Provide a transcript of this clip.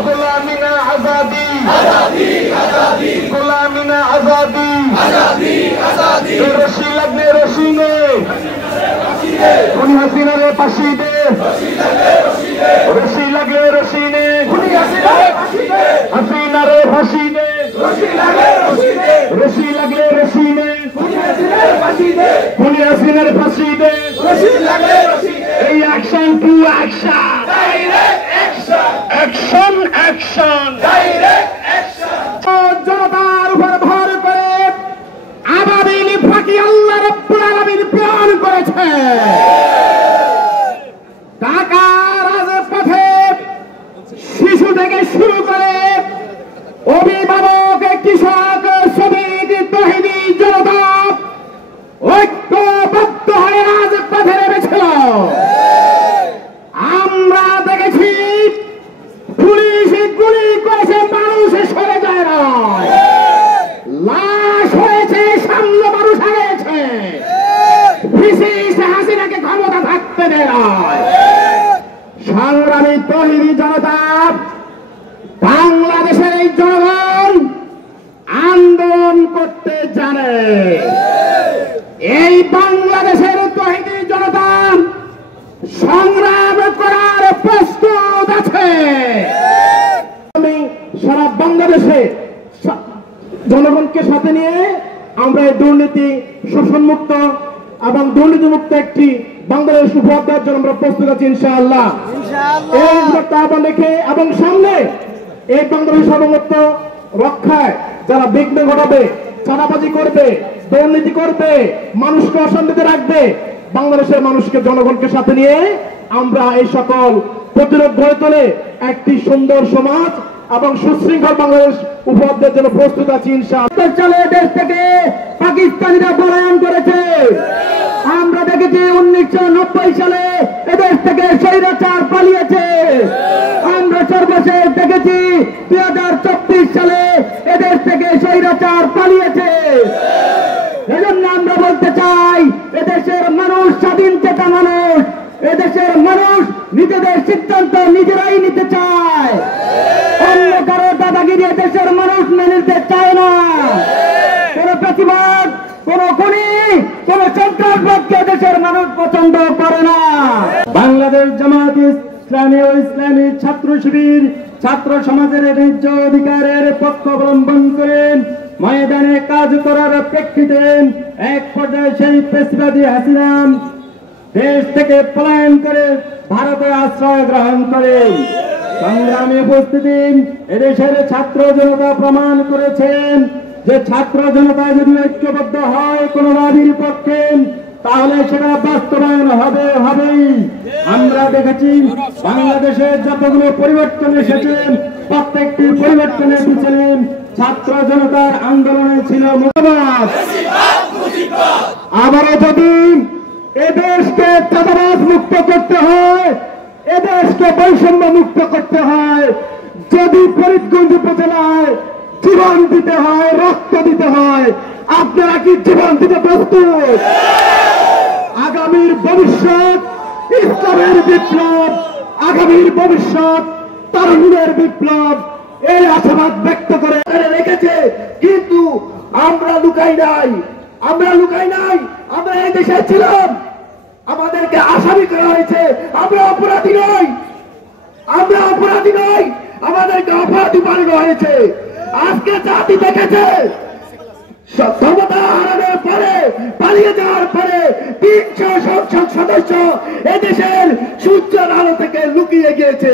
गुलामी ना आजादी, गुलामी ना आजादी, रस्सी लगने रस्सी ने हसीना रे फांसी दे, रस्सी लगले रस्सी ने हसीना रे फांसी दे, रस्सी लगले रस्सी ने हसीना रे फांसी दे। Action to action, direct action, action action, direct action. জনতার উপর ভর করে আবাবিল ফাঁকি আল্লাহ রাব্বুল আলামিন প্রেরণ করেছে। ঢাকার রাজপথে শিশু থেকে শুরু করে অভিভাবক, কৃষক, শ্রমিক, তহিদি জনতা ঐক্যবদ্ধ হয়ে রাজপথে নেমেছিল। আমরা দেখেছি পুলিশ গুলি করেছে, মানুষ সরে যায় না, লাশ হয়েছে, সামনে মানুষ হারিয়েছে, হাসিনাকে ক্ষমতা থাকতে দেয়। সংগ্রামী তহিদি জনতা, বাংলাদেশের এই জনগণ আন্দোলন করতে জানে। এই বাংলাদেশের তহিদি জনতা সংগ্রাম করার প্রস্তুত আছে। আমি সারা বাংলাদেশে জনগণকে সাথে নিয়ে আমরা দুর্নীতি, শোষণমুক্ত এবং দুর্নীতিমুক্ত একটি বাংলাদেশ উপহার দেওয়ার জন্য আমরা প্রস্তুত আছি ইনশাআল্লাহ। এই আহ্বান রেখে এবং সামনে এই বাংলাদেশ সার্বভৌমত্ব রক্ষায় যারা বিঘ্ন ঘটাবে, চাঁদাবাজি করবে, দুর্নীতি করবে, মানুষকে অশান্তিতে রাখবে, বাংলাদেশের মানুষকে, জনগণকে সাথে নিয়ে আমরা এই সকল প্রতিরোধ গড়ে তোলে একটি সুন্দর সমাজ এবং সুশৃঙ্খল বাংলাদেশ উপহার দেওয়ার জন্য প্রস্তুত আছি ইনশাআল্লাহ। চলে দেশ থেকে পাকিস্তানিরা পলায়ন করেছে। আমরা দেখেছি 1990 সালে এদেশ থেকে স্বৈরাচার পালিয়েছে। আমরা সর্বশেষ দেখেছি 2024 সালে এদেশ থেকে স্বৈরাচার পালিয়েছে। এজন্য আমরা বলতে চাই, এদেশের মানুষ স্বাধীন চেতা মানুষ, এদেশের মানুষ নিজেদের সিদ্ধান্ত নিজেরাই নিতে চায়। অন্য কারো দাদাগিরি এদেশের মানুষ মেনে নিতে চায় না। কোন প্রতিবাদ, কোন খুনি, কোন সন্ত্রাসবাদকে দেশের মানুষ পছন্দ করে না। বাংলাদেশ জামায়াত ইসলামী ও ইসলামী ছাত্র শিবির ছাত্র সমাজের ন্যায্য অধিকারের পক্ষ অবলম্বন করেন ময়দানে কাজ করার প্রেক্ষিতে এক পর্যায়ে সেই পেশবাদী হাসিনা দেশ থেকে পলায়ন করে ভারতে আশ্রয় গ্রহণ করেন। সংগ্রামী উপস্থিতি, এদেশের ছাত্র জনতা প্রমাণ করেছেন যে ছাত্র জনতা যদি ঐক্যবদ্ধ হয় কোন দাবির পক্ষে, তাহলে সেটা বাস্তবায়ন হবেই। আমরা দেখেছি বাংলাদেশের যতগুলো পরিবর্তন এসেছে, প্রত্যেকটি পরিবর্তনের পিছনে ছাত্র জনতার আন্দোলনে ছিল মতবাদ। আবারও যদি এদেশকে চাঁদাবাজ মুক্ত করতে হয়, এদেশকে বৈষম্য মুক্ত করতে হয়, যদি ফরিদগঞ্জ উপজেলায় জীবন দিতে হয়, রক্ত দিতে হয়, আপনারা কি জীবন দিতে প্রস্তুত? আগামীর ভবিষ্যৎ ইসলামের বিপ্লব, আগামীর ভবিষ্যৎ তরুণীদের বিপ্লব, এই আশাবাদ ব্যক্ত করে রেখেছে। কিন্তু আমরা লুকাই নাই, আমরা এই দেশে ছিলাম, আমাদেরকে আসামি করা হয়েছে। আমরা অপরাধী নই, আমাদেরকে অপরাধী বানানো হয়েছে। আজকে জাতি দেখেছে ক্ষমতা হারানোর পরে, পালিয়ে যাওয়ার পরে 300 সংসদ সদস্য এদেশের সূর্যের আলো থেকে লুকিয়ে গিয়েছে।